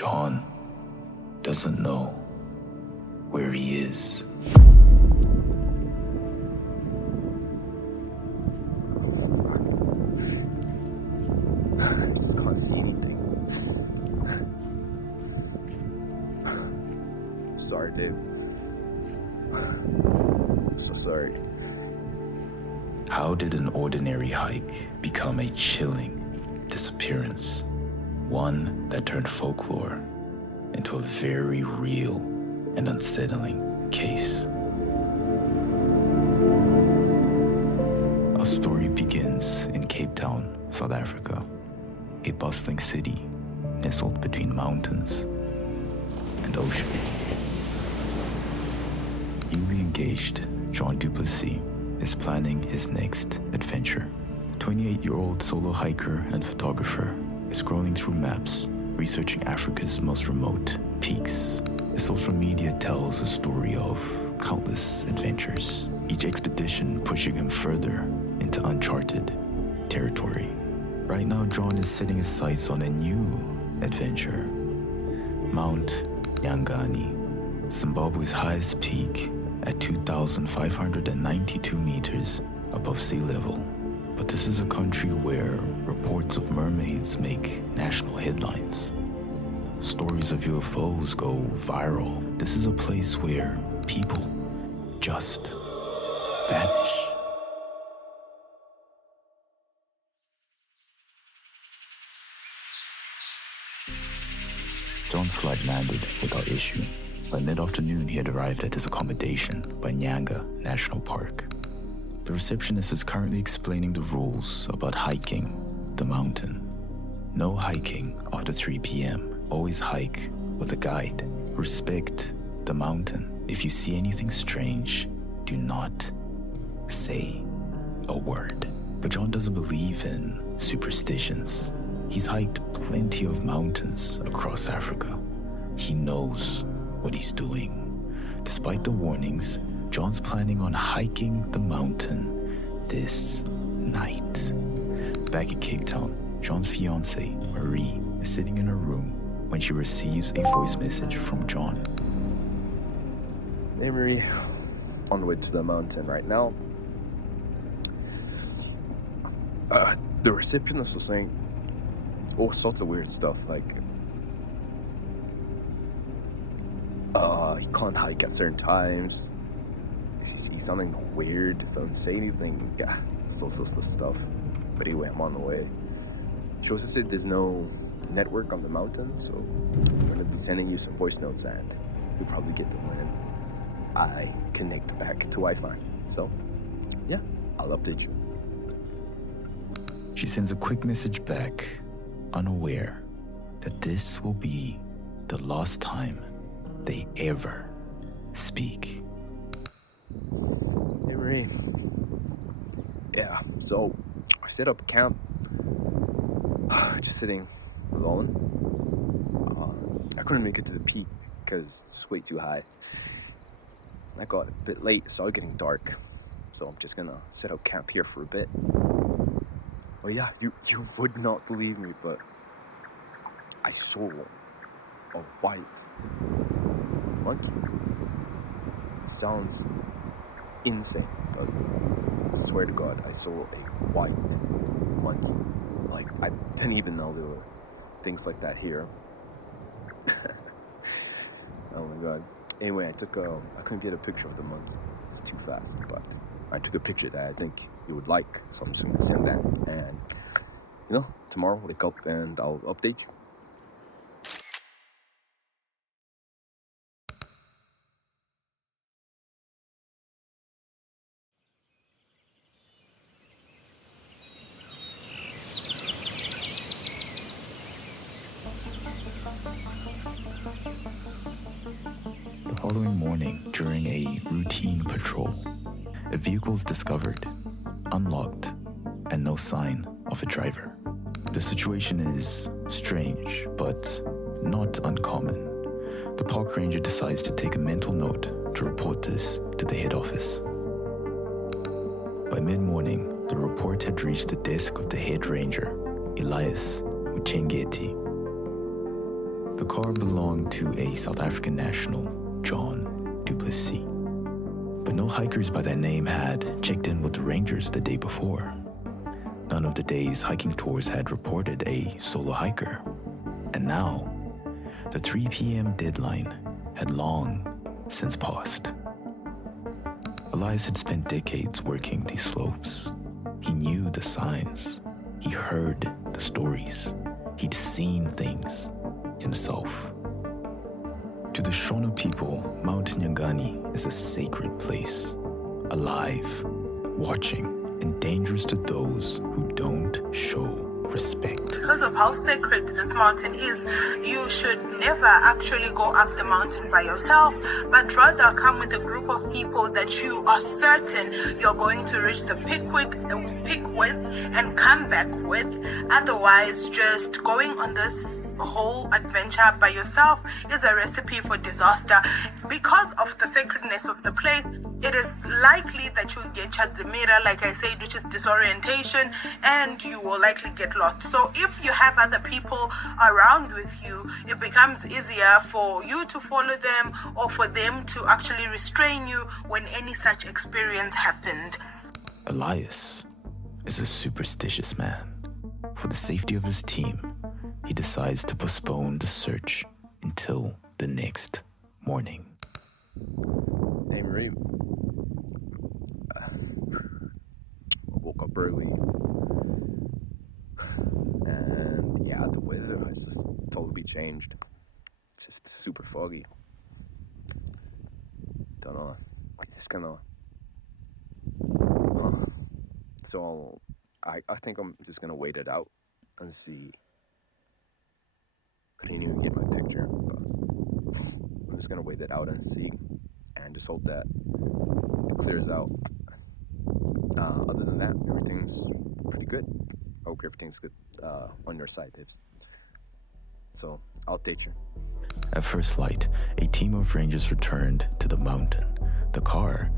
John doesn't know where he is. I just can't see anything. Sorry, Dave. So sorry. How did an ordinary hike become a chilling disappearance? One that turned folklore into a very real and unsettling case. Our story begins in Cape Town, South Africa, a bustling city nestled between mountains and ocean. Newly engaged John du Plessis is planning his next adventure. The 28-year-old solo hiker and photographer is scrolling through maps, researching Africa's most remote peaks. His social media tells a story of countless adventures, each expedition pushing him further into uncharted territory. Right now, John is setting his sights on a new adventure, Mount Nyangani, Zimbabwe's highest peak at 2,592 meters above sea level. But this is a country where reports of mermaids make national headlines. Stories of UFOs go viral. This is a place where people just vanish. John's flight landed without issue. By mid-afternoon, he had arrived at his accommodation by Nyanga National Park. The receptionist is currently explaining the rules about hiking the mountain. No hiking after 3 p.m. Always hike with a guide. Respect the mountain. If you see anything strange, do not say a word. But John doesn't believe in superstitions. He's hiked plenty of mountains across Africa. He knows what he's doing. Despite the warnings, John's planning on hiking the mountain this night. Back in Cape Town, John's fiancée, Marie, is sitting in her room when she receives a voice message from John. Hey Marie, on the way to the mountain right now. The receptionist was saying all sorts of weird stuff, like you can't hike at certain times. If you see something weird, don't say anything. Yeah, all sorts of stuff. But anyway, I'm on the way. She also said there's no network on the mountain, so I'm gonna be sending you some voice notes, and you'll probably get them when I connect back to Wi-Fi. So, yeah, I'll update you. She sends a quick message back, unaware that this will be the last time they ever speak. Hey Marie. Yeah, so I set up camp. Just sitting alone. I couldn't make it to the peak because it's way too high. I got a bit late, it started getting dark. So I'm just gonna set up camp here for a bit. Oh yeah, you would not believe me, but I saw a white monkey. Sounds insane, but I swear to God, I saw a white monkey. Like, I didn't even know there were things like that here. Oh my God. Anyway, I couldn't get a picture of the monkey. It's too fast, but I took a picture that I think you would like, so I'm just gonna send that, and tomorrow I'll wake up and I'll update you. The following morning, during a routine patrol, a vehicle is discovered, unlocked, and no sign of a driver. The situation is strange, but not uncommon. The park ranger decides to take a mental note to report this to the head office. By mid-morning, the report had reached the desk of the head ranger, Elias Muchengeti. The car belonged to a South African national, John du Plessis. But no hikers by that name had checked in with the rangers the day before. None of the day's hiking tours had reported a solo hiker. And now, the 3 p.m. deadline had long since passed. Elias had spent decades working these slopes. He knew the signs. He heard the stories. He'd seen things himself. To the Shona people, Mount Nyangani is a sacred place, alive, watching, and dangerous to those who don't show respect. Because of how sacred this mountain is, you should never actually go up the mountain by yourself, but rather come with a group of people that you are certain you're going to reach the peak with and come back with. Otherwise, just going on this whole adventure by yourself is a recipe for disaster. Because of the sacredness of the place, it is likely that you'll get your demeanor, like I said, which is disorientation, and you will likely get lost. So if you have other people around with you, it becomes easier for you to follow them or for them to actually restrain you when any such experience happened. Elias is a superstitious man. For the safety of his team, he decides to postpone the search until the next morning. Hey, Marie. I woke up early. And yeah, the weather has just totally changed. It's just super foggy. Don't know. It's kind of... So I think I'm just going to wait it out and see. I didn't even get my picture. But I'm just going to wait it out and see. And just hope that it clears out. Other than that, everything's pretty good. I hope everything's good on your side, Tips. So I'll update you. At first light, a team of rangers returned to the mountain. The car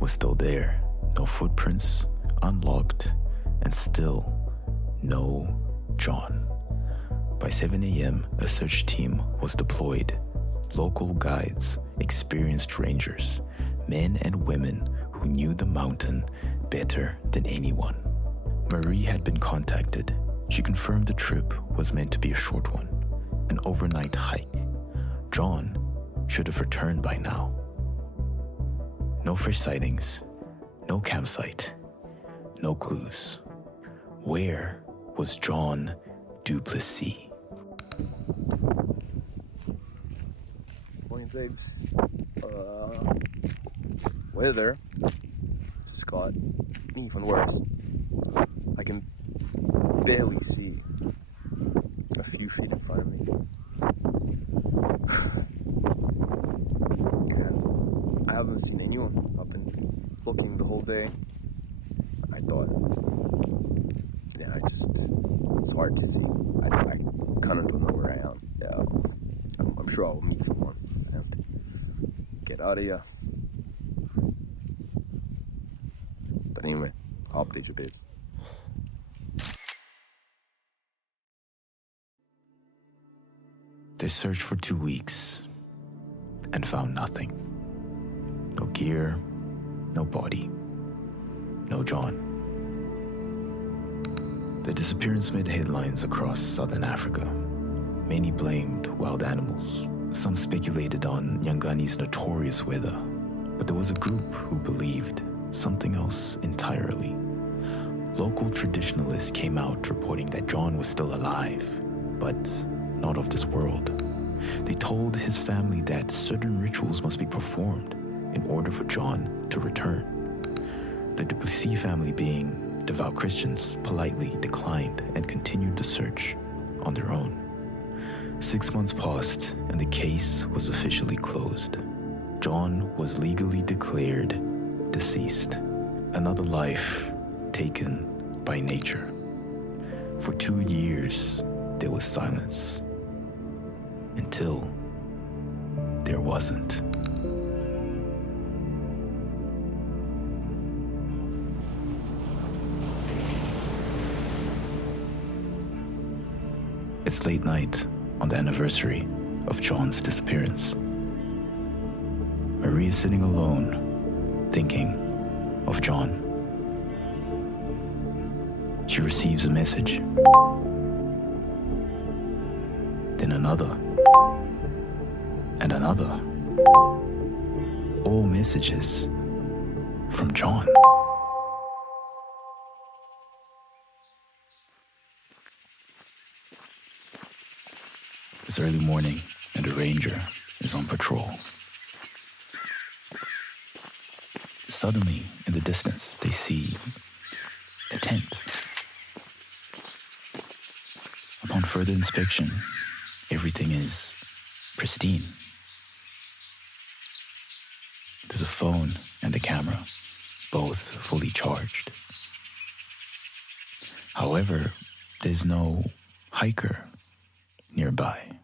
was still there. No footprints, unlocked, and still no John. By 7 a.m., a search team was deployed. Local guides, experienced rangers, men and women who knew the mountain better than anyone. Marie had been contacted. She confirmed the trip was meant to be a short one, an overnight hike. John should have returned by now. No fresh sightings, no campsite, no clues. Where was John du Plessis? Morning, babes. Weather just got even worse. I can barely see a few feet in front of me. And I haven't seen anyone. I've been looking the whole day. I thought, it's hard to see. I kind of don't know where I am. Yeah, I'm sure I'll meet someone and get out of here. But anyway, I'll update you, babe. They searched for 2 weeks and found nothing. No gear, no body, no John. The disappearance made headlines across southern Africa. Many blamed wild animals. Some speculated on Nyangani's notorious weather. But there was a group who believed something else entirely. Local traditionalists came out reporting that John was still alive, but not of this world. They told his family that certain rituals must be performed in order for John to return. The du Plessis family, being devout Christians, politely declined and continued the search on their own. 6 months passed and the case was officially closed. John was legally declared deceased. Another life taken by nature. For 2 years, there was silence. Until there wasn't. It's late night on the anniversary. of John's disappearance. Marie is sitting alone, thinking of John. She receives a message, then another, and another. All messages from John. It's early morning and a ranger is on patrol. Suddenly, in the distance, they see a tent. Upon further inspection, everything is pristine. There's a phone and a camera, both fully charged. However, there's no hiker nearby.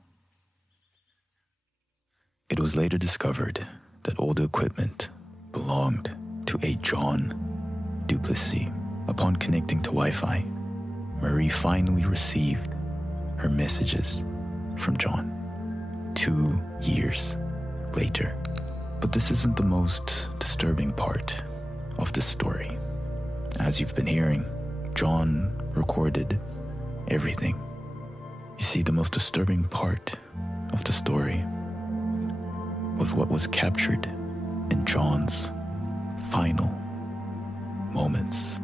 It was later discovered that all the equipment belonged to a John du Plessis. Upon connecting to Wi-Fi, Marie finally received her messages from John 2 years later. But this isn't the most disturbing part of this story. As you've been hearing, John recorded everything. You see, the most disturbing part of the story was what was captured in John's final moments.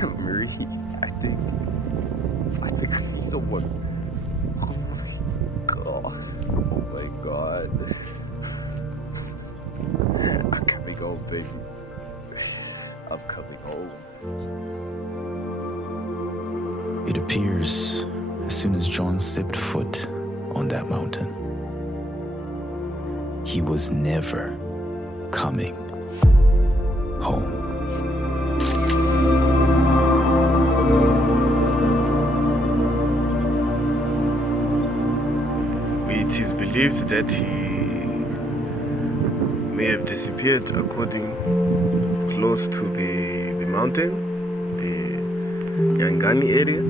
Marie, I think someone. Oh my god. I'm coming home, baby. I'm coming home. It appears as soon as John stepped foot on that mountain, he was never coming home. It is believed that he may have disappeared according close to the mountain, the Nyangani area.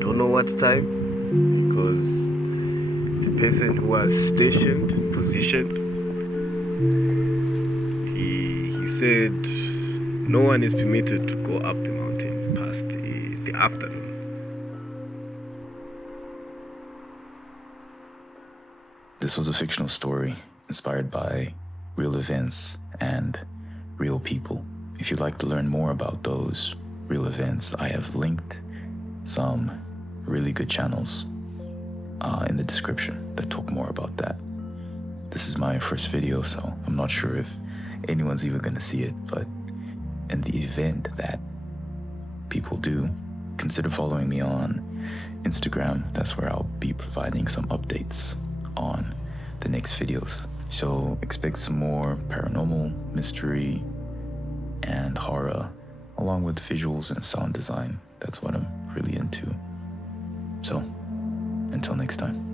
Don't know what time, because the person who was positioned, he said no one is permitted to go up the mountain past the afternoon. This was a fictional story inspired by real events and real people. If you'd like to learn more about those real events, I have linked some really good channels in the description that talk more about that. This is my first video, so I'm not sure if anyone's even gonna see it, but in the event that people do, consider following me on Instagram. That's where I'll be providing some updates on the next videos. So expect some more paranormal, mystery, and horror, along with visuals and sound design. That's what I'm really into. So, until next time.